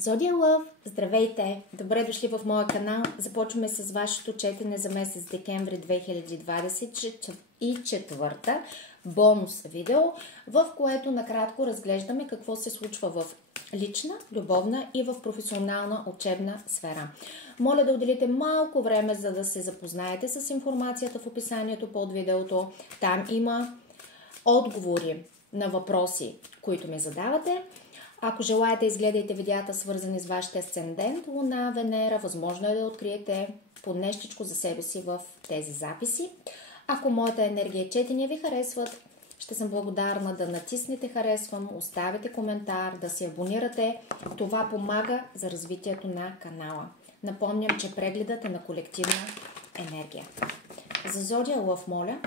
Зодия Лъв, здравейте! Добре дошли в моя канал. Започваме с вашето четене за месец декември 2024, бонус видео, в което накратко разглеждаме какво се случва в лична, любовна и в професионална учебна сфера. Моля да отделите малко време, за да се запознаете с информацията в описанието под видеото. Там има отговори на въпроси, които ми задавате. Ако желаете, изгледайте видеята, свързани с вашия асцендент, Луна, Венера. Възможно е да откриете по нещичко за себе си в тези записи. Ако моята енергия и четения ви харесват, ще съм благодарна да натиснете харесвам, оставите коментар, да се абонирате. Това помага за развитието на канала. Напомням, че прегледът е на колективна енергия. За Зодия Лъв, моля,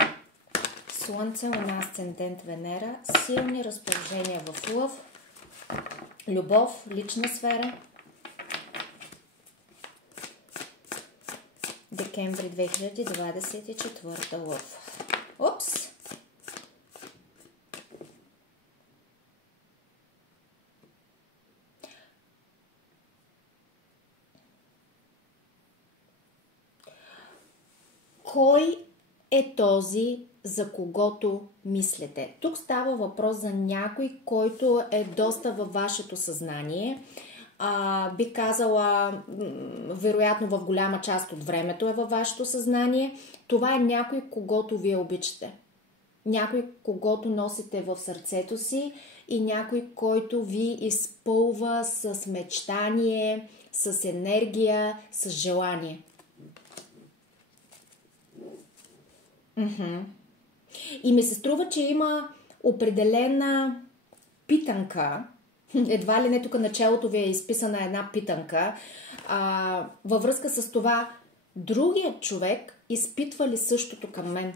Слънце, Луна, асцендент, Венера, силни разположения в Лъв, любов, лична сфера, декември 2024 Лъв. Упс! Кой е този, за когото мислите? Тук става въпрос за някой, който е доста във вашето съзнание. Би казала, вероятно в голяма част от времето е във вашето съзнание. Това е някой, когото вие обичате. Някой, когото носите в сърцето си и някой, който ви изпълва с мечтание, с енергия, с желание. И ми се струва, че има определена питанка, едва ли не тук началото ви е изписана една питанка, във връзка с това, другият човек изпитва ли същото към мен?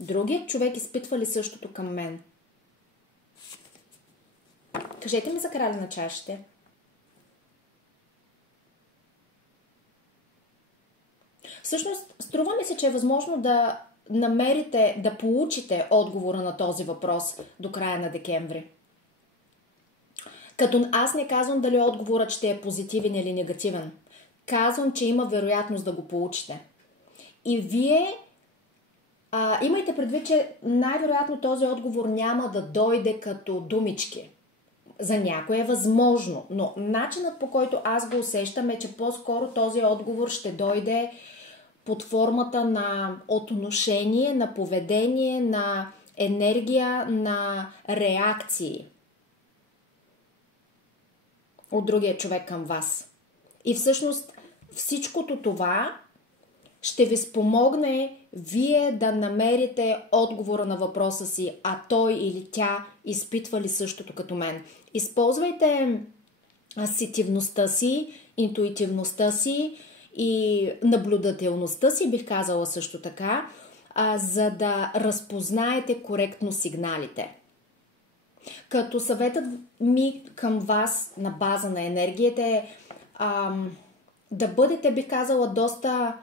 Другият човек изпитва ли същото към мен? Кажете ми за краля на чашите. Всъщност, струва ми се, че е възможно да намерите, да получите отговора на този въпрос до края на декември. Като аз не казвам дали отговорът ще е позитивен или негативен. Казвам, че има вероятност да го получите. И вие имайте предвид, че най-вероятно този отговор няма да дойде като думички. За някой е възможно, но начинът, по който аз го усещам, е, че по-скоро този отговор ще дойде под формата на отношение, на поведение, на енергия, на реакции от другия човек към вас. И всъщност всичкото това ще ви спомогне вие да намерите отговора на въпроса си, а той или тя изпитва ли същото като мен. Използвайте сетивността си, интуитивността си и наблюдателността си, бих казала също така, за да разпознаете коректно сигналите. Като съветът ми към вас на база на енергията е да бъдете, бих казала, доста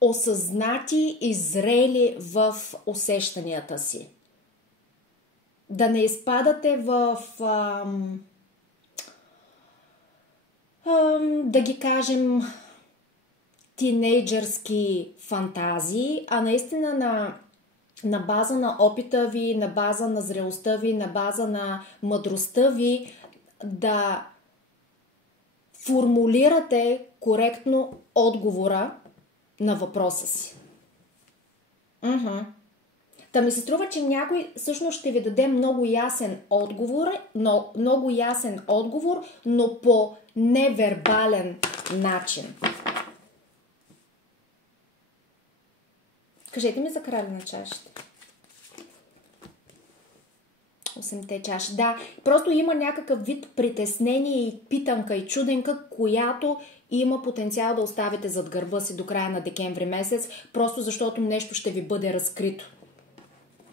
осъзнати и зрели в усещанията си. Да не изпадате в да ги кажем тинейджърски фантазии, а наистина на база на опита ви, на база на зрелостта ви, на база на мъдростта ви да формулирате коректно отговора на въпроса си. Та ми се струва, че някой всъщност ще ви даде много ясен отговор, но по невербален начин. Кажете ми за краля на чашите. 8-те чаши. Да, просто има някакъв вид притеснение и питанка и чуденка, която има потенциал да оставите зад гърба си до края на декември месец, просто защото нещо ще ви бъде разкрито.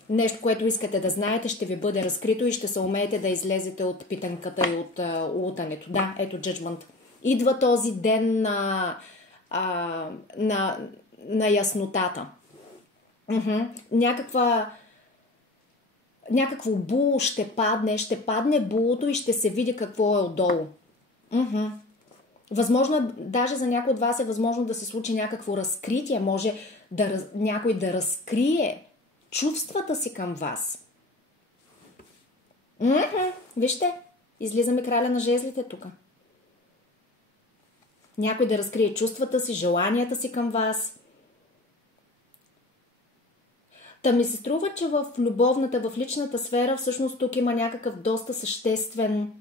Нещо, което искате да знаете, ще ви бъде разкрито и ще се умеете да излезете от питанката и от лутането. Да, ето Judgment. Идва този ден на яснотата. Някаква някакво було ще падне булото и ще се види какво е отдолу. Възможно, даже за някой от вас е възможно да се случи някакво разкритие, може някой да разкрие чувствата си към вас. Вижте, излизаме краля на жезлите тук. Някой да разкрие чувствата си, желанията си към вас. Та ми се струва, че в любовната, в личната сфера, всъщност тук има някакъв доста съществен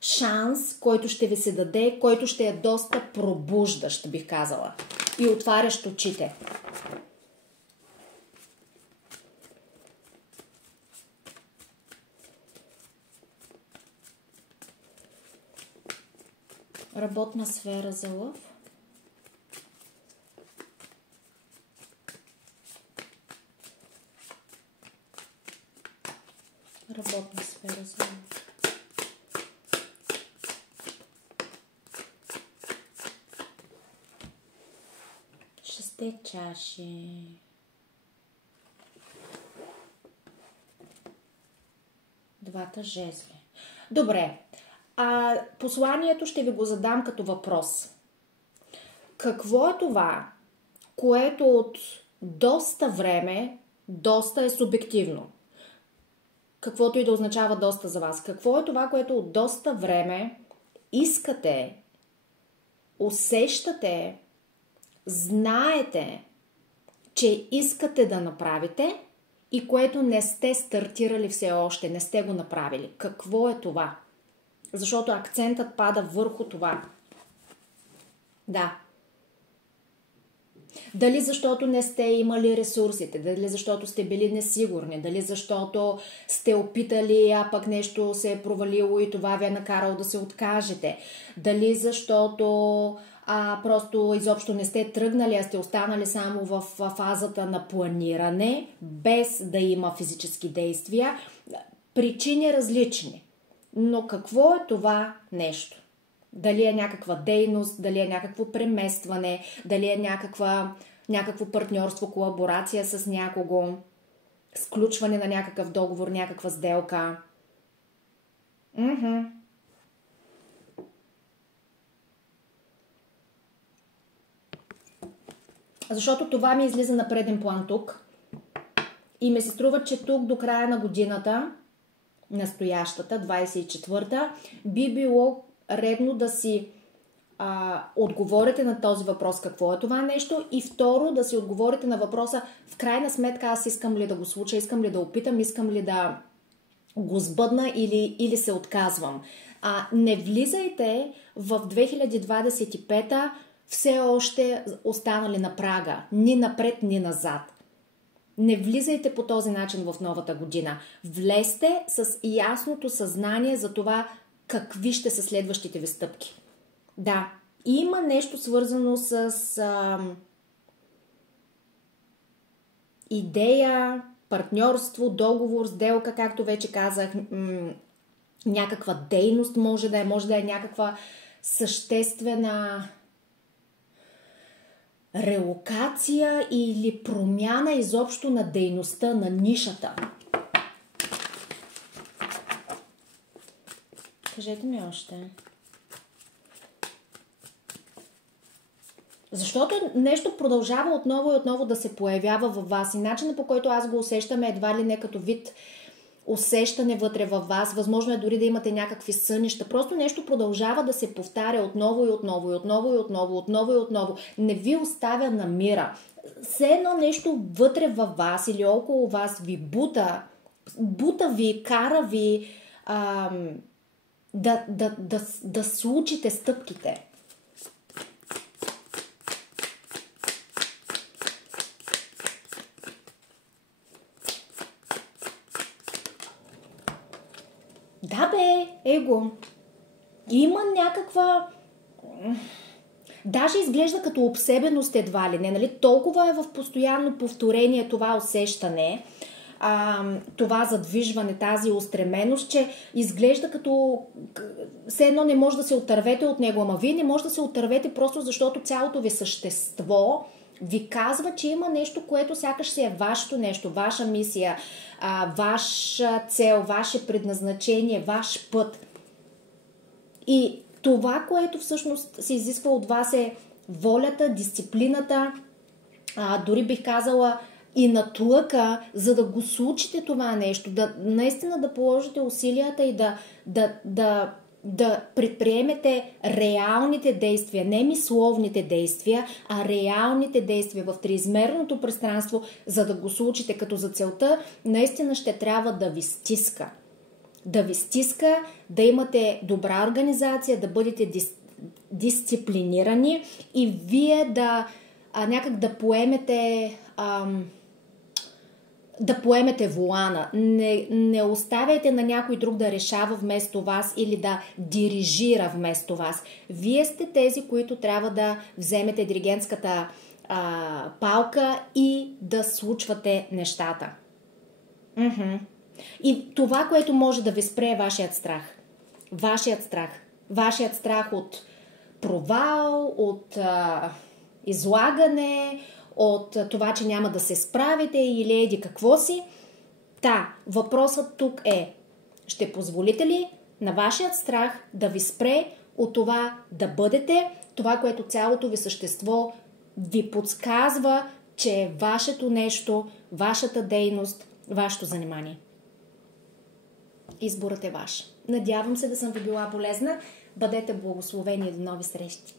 шанс, който ще ви се даде, който ще е доста пробуждащ, бих казала. И отварящ очите. Работна сфера за лъв. Работна сфера за лъв. Шесте чаши. Двата жезли. Добре. Посланието ще ви го задам като въпрос. Какво е това, което от доста време, доста е субективно, каквото и да означава доста за вас, какво е това, което от доста време искате, усещате, знаете, че искате да направите и което не сте стартирали все още, не сте го направили? Какво е това? Защото акцентът пада върху това. Да. Дали защото не сте имали ресурсите, дали защото сте били несигурни, дали защото сте опитали, а пък нещо се е провалило и това ви е накарало да се откажете, дали защото просто изобщо не сте тръгнали, а сте останали само в фазата на планиране, без да има физически действия. Причини различни. Но какво е това нещо? Дали е някаква дейност, дали е някакво преместване, дали е някакво партньорство, колаборация с някого, сключване на някакъв договор, някаква сделка. Защото това ми излиза на преден план тук. И ми се струва, че тук до края на годината, настоящата, 24-та, би било редно да си отговорите на този въпрос какво е това нещо и второ да си отговорите на въпроса в крайна сметка аз искам ли да го случа, искам ли да опитам, искам ли да го сбъдна или се отказвам. Не влизайте в 2025-та все още останали на прага, ни напред, ни назад. Не влизайте по този начин в новата година. Влезте с ясното съзнание за това какви ще са следващите ви стъпки. Да, има нещо свързано с идея, партньорство, договор, сделка, както вече казах, някаква дейност може да е някаква съществена релокация или промяна изобщо на дейността, на нишата. Кажете ми още. Защото нещо продължава отново и отново да се появява във вас. И начинът, по който аз го усещам, е едва ли не като вид усещане вътре във вас. Възможно е дори да имате някакви сънища. Просто нещо продължава да се повтаря отново и отново и отново и отново, отново и отново. Не ви оставя на мира. Все едно нещо вътре във вас или около вас ви бута ви, кара ви да случите стъпките. Да бе, его. Има някаква... Даже изглежда като обсебеност едва ли не, нали? Толкова е в постоянно повторение това усещане, това задвижване, тази устременост, че изглежда като... Все едно не може да се отървете от него, ама вие не може да се отървете просто защото цялото ви същество ви казва, че има нещо, което сякаш си е вашето нещо, ваша мисия, ваша цел, ваше предназначение, ваш път. И това, което всъщност се изисква от вас е волята, дисциплината, дори бих казала и надлъка, за да го случите това нещо, наистина да положите усилията и да предприемете реалните действия, не мисловните действия, а реалните действия в триизмерното пространство, за да го случите, като за целта наистина ще трябва да ви стиска. Да ви стиска, да имате добра организация, да бъдете дисциплинирани и вие някак да поемете волана. Не оставяйте на някой друг да решава вместо вас или да дирижира вместо вас. Вие сте тези, които трябва да вземете диригентската палка и да случвате нещата. И това, което може да ви спре, е вашият страх. Вашият страх. Вашият страх от провал, от излагане, от това, че няма да се справите или еди какво си. Въпросът тук е, ще позволите ли на вашият страх да ви спре от това да бъдете това, което цялото ви същество ви подсказва, че е вашето нещо, вашата дейност, вашето занимание. Изборът е ваш. Надявам се да съм ви била полезна. Бъдете благословени и до нови срещи!